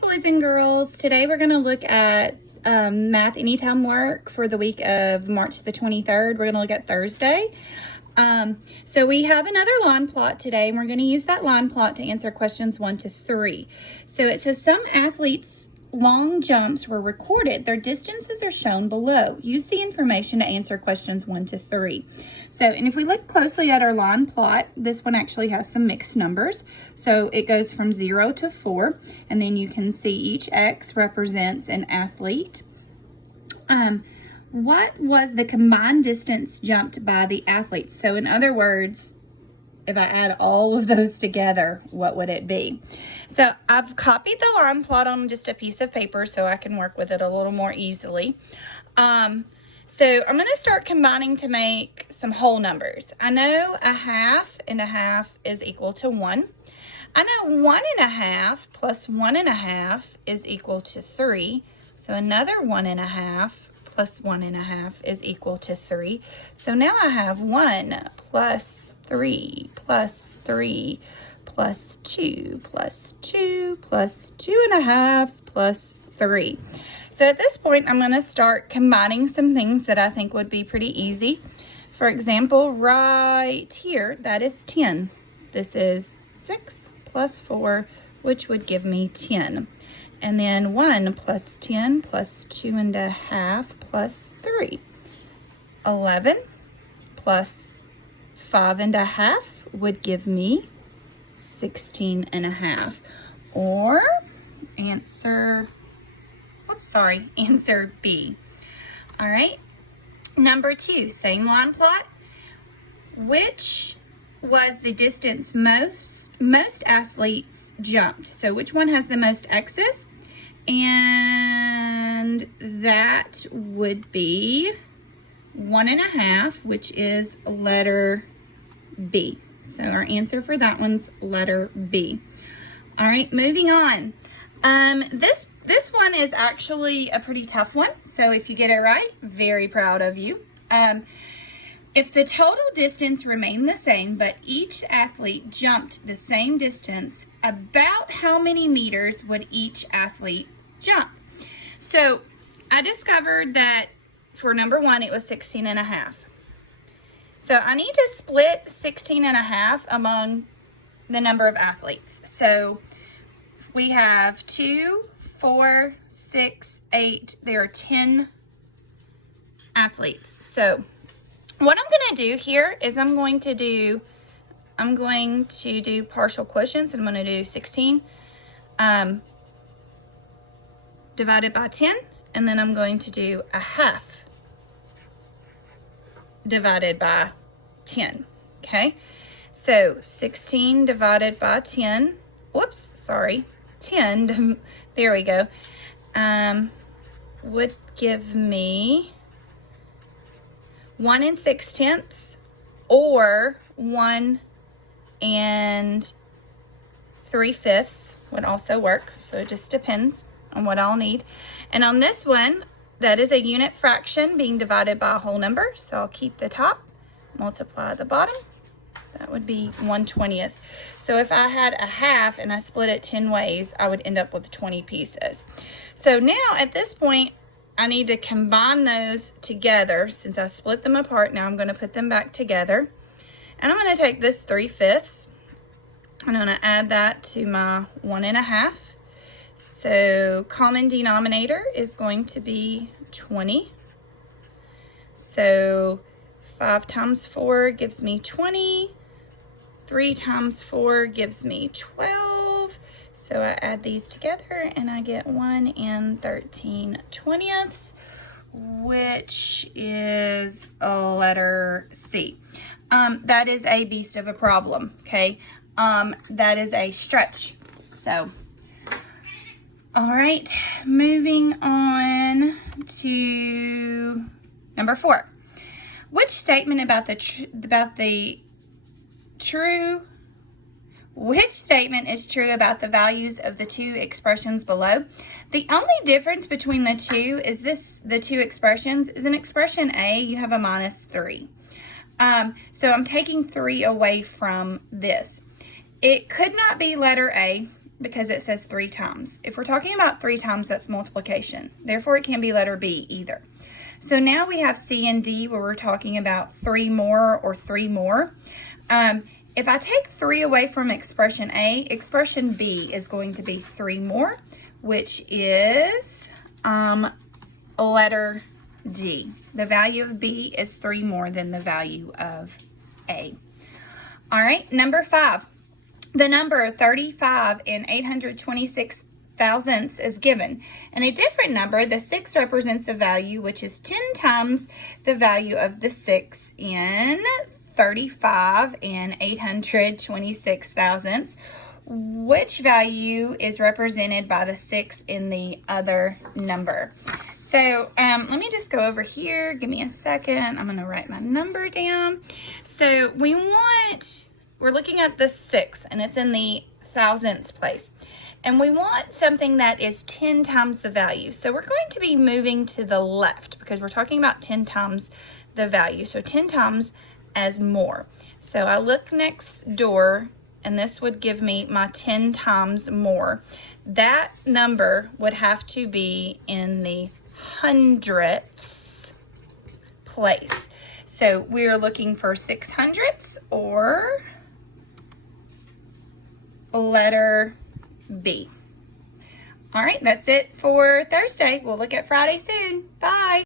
boys and girls. Today we're going to look at math anytime work for the week of March the 23rd. We're going to look at Thursday. So we have another line plot today, and we're going to use that line plot to answer questions 1 to 3. So it says some athletes' long jumps were recorded. Their distances are shown below. Use the information to answer questions 1 to 3. So, and if we look closely at our line plot, this one actually has some mixed numbers. So it goes from 0 to 4, and then you can see each X represents an athlete. What was the combined distance jumped by the athletes? So in other words, if I add all of those together, what would it be? So I've copied the line plot on just a piece of paper so I can work with it a little more easily. So I'm going to start combining to make some whole numbers. I know a half and a half is equal to 1. I know 1 1/2 plus 1 1/2 is equal to 3. So another 1 1/2 plus 1 1/2 is equal to 3. So now I have 1 plus 3 plus 3 plus 2 plus 2 plus 2 1/2 plus 3. So at this point, I'm going to start combining some things that I think would be pretty easy. For example, right here, that is 10. This is 6 plus 4, which would give me 10. And then 1 plus 10 plus 2 1/2 plus 3. 11 plus 5 1/2 would give me 16 1/2. Or answer B. All right. Number 2, same line plot. Which was the distance most athletes jumped? So which one has the most X's? And that would be 1 1/2, which is letter B. So our answer for that one's letter B. All right, moving on. This one is actually a pretty tough one. So if you get it right, very proud of you. If the total distance remained the same, but each athlete jumped the same distance, about how many meters would each athlete jump? So I discovered that for number 1, it was 16 1/2. So I need to split 16 1/2 among the number of athletes. So we have 2, 4, 6, 8. There are 10 athletes. So what I'm going to do here is I'm going to do partial quotients. I'm going to do 16 divided by 10, and then I'm going to do a half divided by 10. Okay, so 16 divided by 10. Whoops, sorry. 10, there we go, would give me 1 6/10 or 1 3/5 would also work. So it just depends on what I'll need. And on this one, that is a unit fraction being divided by a whole number. So I'll keep the top, multiply the bottom. That would be 1/20. So if I had a half and I split it 10 ways, I would end up with 20 pieces. So now at this point, I need to combine those together. Since I split them apart, now I'm going to put them back together. And I'm going to take this 3/5. I'm going to add that to my 1 1/2. So common denominator is going to be 20. So 5 times 4 gives me 20. 3 times 4 gives me 12. So I add these together and I get 1 13/20, which is a letter C. That is a beast of a problem, okay? That is a stretch. So, all right, moving on to number 4. Which statement Which statement is true about the values of the two expressions below? The only difference between the two is the two expressions is in expression A, you have a -3. So I'm taking 3 away from this. It could not be letter A. because it says 3 times. If we're talking about 3 times, that's multiplication. Therefore, it can be letter B either. So now we have C and D where we're talking about 3 more or 3 more. If I take 3 away from expression A, expression B is going to be 3 more, which is letter D. The value of B is 3 more than the value of A. All right, number 5. The number 35 and 826 thousandths is given. And a different number, the 6 represents a value which is 10 times the value of the 6 in 35 and 826 thousandths. Which value is represented by the 6 in the other number? So let me just go over here. Give me a second. I'm going to write my number down. So we're looking at the 6, and it's in the thousandths place. And we want something that is 10 times the value. So we're going to be moving to the left because we're talking about 10 times the value. So 10 times as more. So I look next door, and this would give me my 10 times more. That number would have to be in the hundredths place. So we're looking for 600ths or letter B. All right, that's it for Thursday. We'll look at Friday soon. Bye.